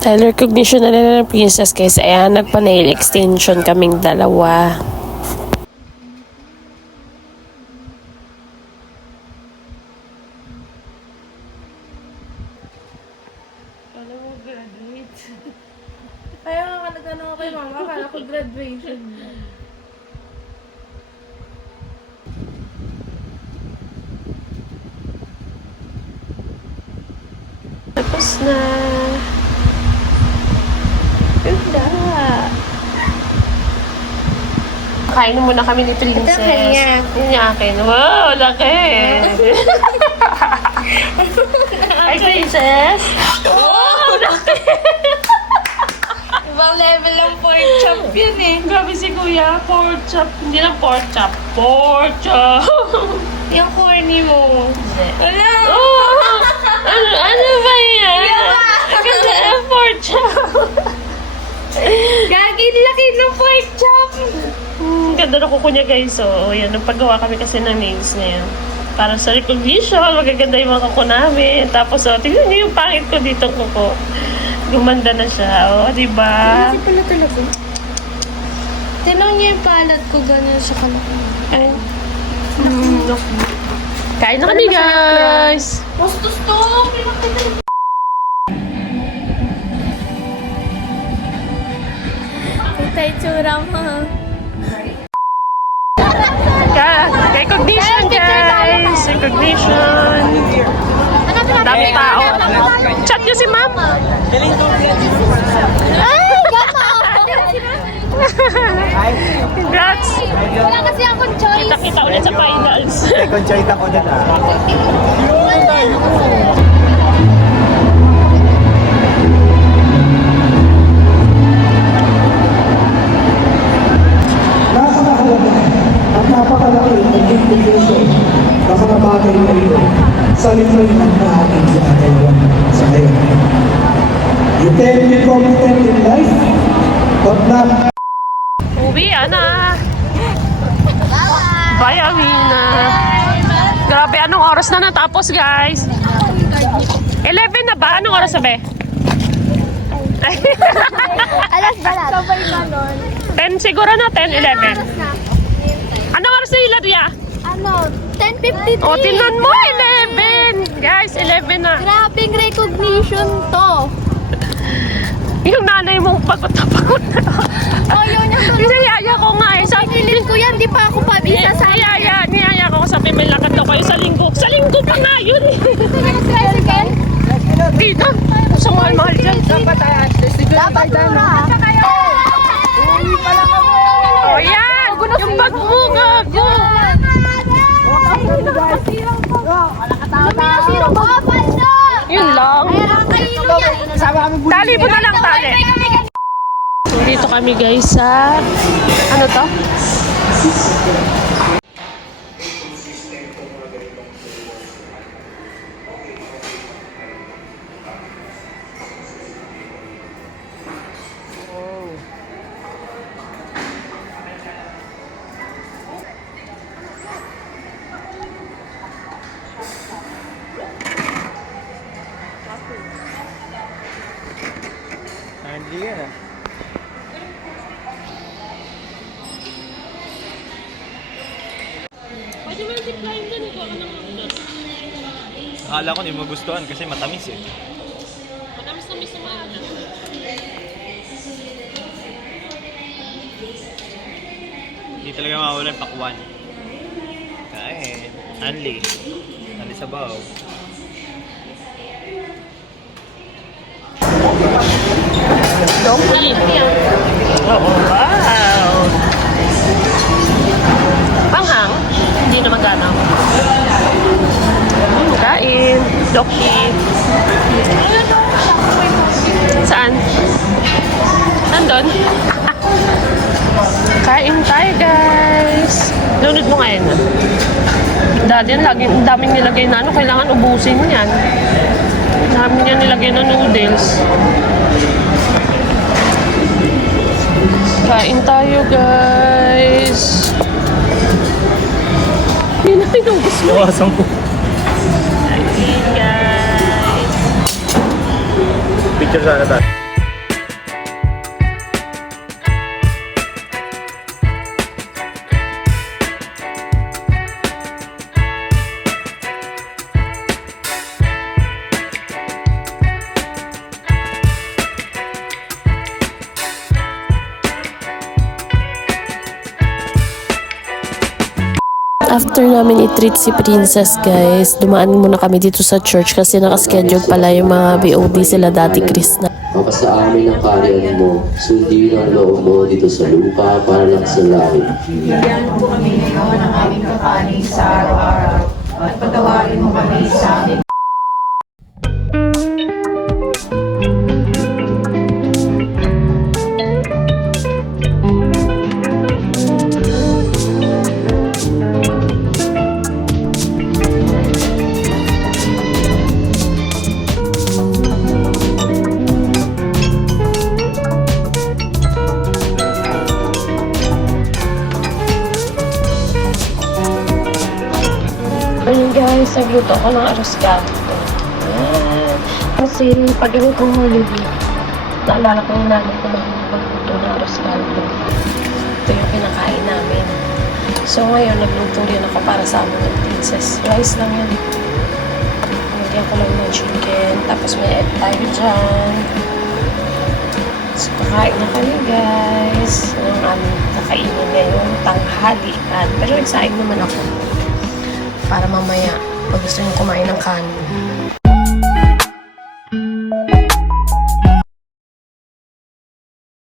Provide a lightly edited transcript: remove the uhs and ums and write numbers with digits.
Dahil recognition na nila ng princess guys, ayan, nagpa-nail extension kaming dalawa. Alam mo, graduate. Kaya nga nagtanong ako kay mama, akala ko graduation na. Tapos na. Ganda. Kain muna kami ni Princess. Ito kanya. Yun yung akin. Wow, laki. Ay, Princess. Wow, laki. Ibang level ng pork chop yun eh. Grabe si Kuya. Pork chop. Hindi na pork chop. Pork chop. Yung corny mo. Wala. Oh, ano ba yan? Ganda ang pork chop. Gagi, laki ng pork chop. Ganda na kuko niya guys. So, yan. Nagpagawa kami kasi ng nails na yan. Para sa recognition. Magaganda yung mga kuko namin. Tapos, tingnan niyo yung pangit ko dito kuko. Gumanda na siya. O, diba? Kasi pala talaga. Tinang niya yung palad ko ganyan sa kalaki. Ay. Kain na kami guys. Bastos to! Kita itsura mo. Recognition guys. Recognition. Dami tao. Chat niyo si ma'am. Ay! Gano'n! Congrats. Wala kasi akong choice. Kita-kita ulit sa finals. Second choice ako dyan Napakahalaga at napakalaki ang implication ng mga bagay na ito sa lipunan ng ating ginagawa sa ngayon. You can be competent in life, but not Uwi na. Bye, Amina. Grabe, anong oras na natapos, guys? 11 na ba? Anong oras na ba? Alas balat. Sabay ka nun. 10 siguro na, 10, 11. Anong oras na Hilaria? Ano? 10:53. O, tingnan mo, 11. Guys, 11 na. Grabing recognition to. Yung nanay mong pagod na pagod na. Oh, yun yung tulog. Niyaya ko nga eh. Pinilin ko yan, di pa ako pabisa sa Niyaya ko sa may lakad daw kayo sa linggo. Sa linggo pa nga yun eh. tricycle. Dito. Sa mahal-mahal dyan. Dapat mura. O yan. Yung bag mo, gago. Yun lang. Tali mo na lang, tali. Dito kami guys sa... Ano to? Hindi yan ah. Pwede mo yung zipline dun. Ikaw ka naman dun. Akala ko hindi magustuhan kasi matamis eh. Matamis-tamis na maalam. Hindi talaga mawala yung pakwan. Kain. Anli. Anli sabaw. Donkey. Oo, wow. Panghang? Hindi naman ganaw. Kain. Donkey. Saan? Nandun? Kain tayo, guys. Lunod mo ngayon. Dati yan, ang daming nilagay na ano, kailangan ubusin yan. Dami niya nilagay na noodles. Kain tayo, guys. Hindi na tinubos mo. Iwasan ko. Kain, guys. Picture sana tayo. After namin i-treat si Princess guys, dumaan muna kami dito sa church kasi nakaschedule pala yung mga BOD sila Daddy Chris na. Mapasa amin ang kaharian mo, sundin ang loob mo dito sa lupa para lang sa langit. Bigyan mo kami ngayon ng aming kakanin sa araw-araw at patawarin mo kami sa aming Ayun guys, nagluto ako ng arroz caldo. Ayan. Kasi pag ganitong holiday, naalala ko yung namin ko magluto ng arroz caldo. Ito yung pinakain namin. So ngayon, nagluto rin ako para sa amin ng Princess. Rice lang yan. Nagyan ko lang ng chicken. Tapos may egg tayo dyan. So kakain na kami guys. Yung aming kakainin ngayon, tanghalian. Pero nagsaing naman ako. Para mamaya, pag gusto nyo kumain ng kanin,